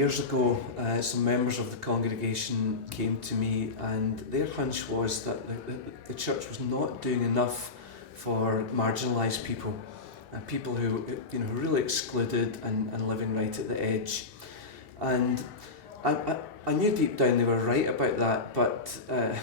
years ago, some members of the congregation came to me, and their hunch was that the church was not doing enough for marginalised people, people who really excluded and living right at the edge. And I knew deep down they were right about that, but a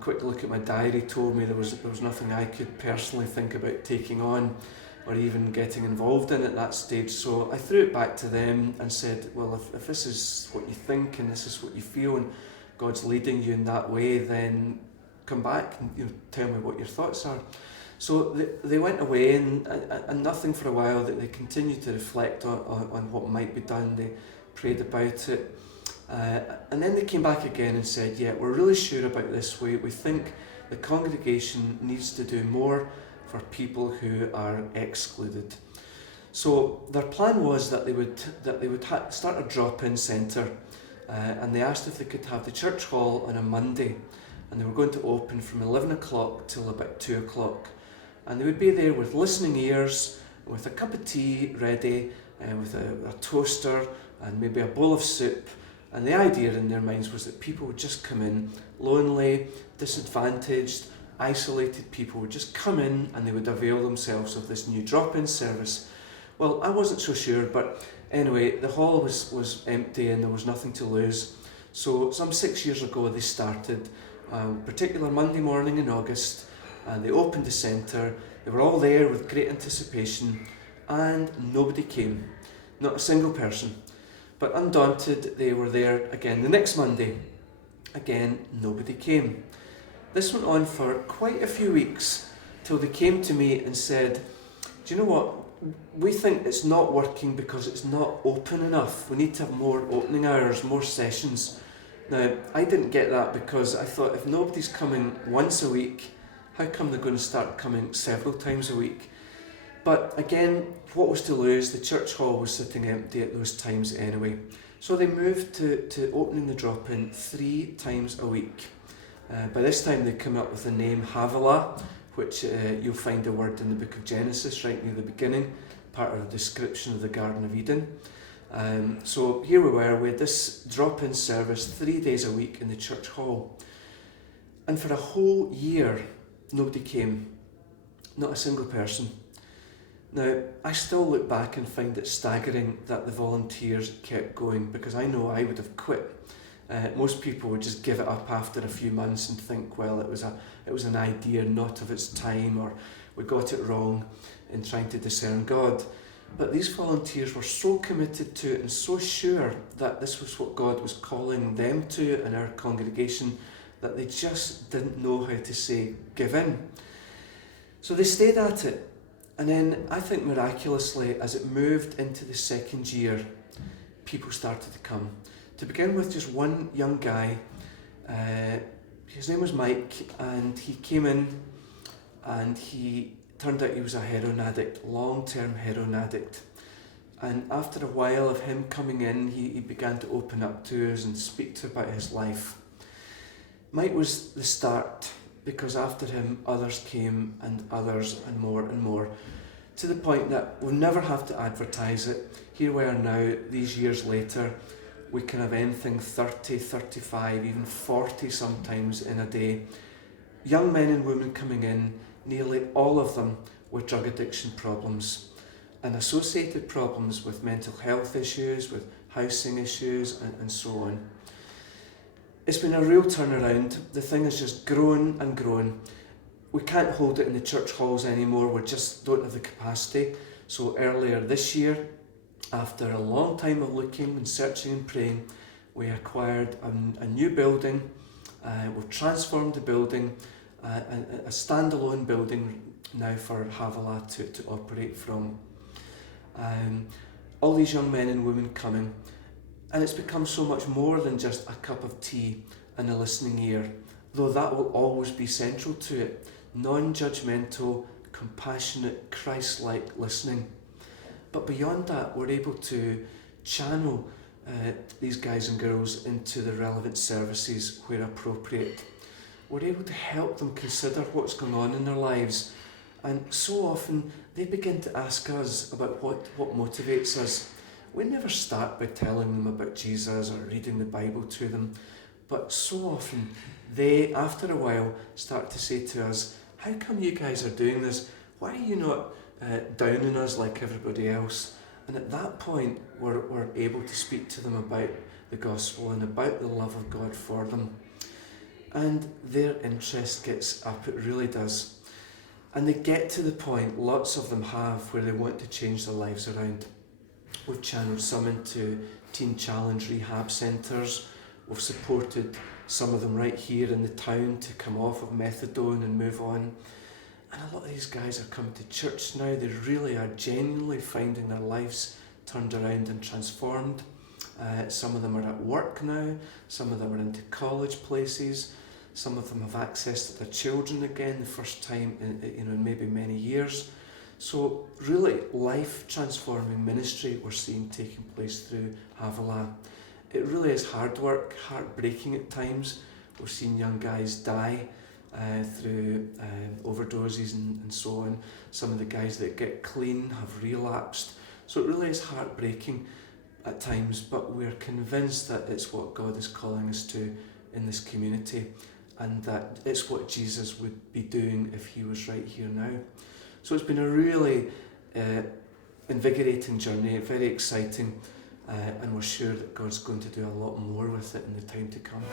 quick look at my diary told me there was nothing I could personally think about taking on or even getting involved in at that stage. So I threw it back to them and said, well, if this is what you think and this is what you feel and God's leading you in that way, then come back and tell me what your thoughts are. So they went away and nothing for a while. They continued to reflect on what might be done. They prayed about it. And then they came back again and said, yeah, we're really sure about this. We think the congregation needs to do more for people who are excluded. So their plan was that they would start a drop-in centre, and they asked if they could have the church hall on a Monday, and they were going to open from 11 o'clock till about 2 o'clock. And they would be there with listening ears, with a cup of tea ready, with a toaster and maybe a bowl of soup. And the idea in their minds was that people would just come in, lonely, disadvantaged, isolated people would just come in and they would avail themselves of this new drop-in service. Well, I wasn't so sure, but anyway, the hall was empty and there was nothing to lose. So some 6 years ago they started a particular Monday morning in August, and they opened the centre. They were all there with great anticipation, and nobody came, not a single person. But undaunted, they were there again the next Monday. Again, nobody came. This went on for quite a few weeks till they came to me and said, do you know what? We think it's not working because it's not open enough. We need to have more opening hours, more sessions. Now, I didn't get that because I thought if nobody's coming once a week, how come they're going to start coming several times a week? But again, what was to lose? The church hall was sitting empty at those times anyway. So they moved to opening the drop-in 3 times a week. By this time they come up with the name Havilah, which you'll find a word in the book of Genesis right near the beginning, part of the description of the Garden of Eden. So here we had this drop-in service 3 days a week in the church hall. And for a whole year, nobody came, not a single person. Now, I still look back and find it staggering that the volunteers kept going, because I know I would have quit. Most people would just give it up after a few months and think, well, it was an idea not of its time, or we got it wrong in trying to discern God. But these volunteers were so committed to it and so sure that this was what God was calling them to in our congregation that they just didn't know how to say, give in. So they stayed at it. And then I think miraculously, as it moved into the second year, people started to come. To begin with, just one young guy, his name was Mike, and he came in and he turned out he was a heroin addict, long-term heroin addict. And after a while of him coming in, he began to open up to us and speak to about his life. Mike was the start, because after him others came and others and more, to the point that we'll never have to advertise it. Here we are now, these years later, we can have anything 30, 35, even 40 sometimes in a day. Young men and women coming in, nearly all of them with drug addiction problems and associated problems with mental health issues, with housing issues and so on. It's been a real turnaround. The thing has just grown and grown. We can't hold it in the church halls anymore. We just don't have the capacity. So earlier this year, after a long time of looking and searching and praying, we acquired a new building. We've transformed the building, a standalone building now for Havilah to operate from. All these young men and women coming. And it's become so much more than just a cup of tea and a listening ear, though that will always be central to it. Non-judgmental, compassionate, Christ-like listening. But beyond that, we're able to channel these guys and girls into the relevant services where appropriate. We're able to help them consider what's going on in their lives. And so often they begin to ask us about what motivates us. we never start by telling them about Jesus or reading the Bible to them, but so often they, after a while, start to say to us, how come you guys are doing this? Why are you not downing us like everybody else? And at that point, we're able to speak to them about the gospel and about the love of God for them. And their interest gets up, it really does. And they get to the point, lots of them have, where they want to change their lives around. We've channeled some into teen challenge rehab centres. We've supported some of them right here in the town to come off of methadone and move on. And a lot of these guys are coming to church now. They really are genuinely finding their lives turned around and transformed. Some of them are at work now. Some of them are into college places. Some of them have access to their children again, the first time in maybe many years. So really, life-transforming ministry we're seeing taking place through Havilah. It really is hard work, heartbreaking at times. We've seen young guys die through overdoses and so on. Some of the guys that get clean have relapsed. So it really is heartbreaking at times, but we're convinced that it's what God is calling us to in this community, and that it's what Jesus would be doing if he was right here now. So it's been a really invigorating journey, very exciting, and we're sure that God's going to do a lot more with it in the time to come.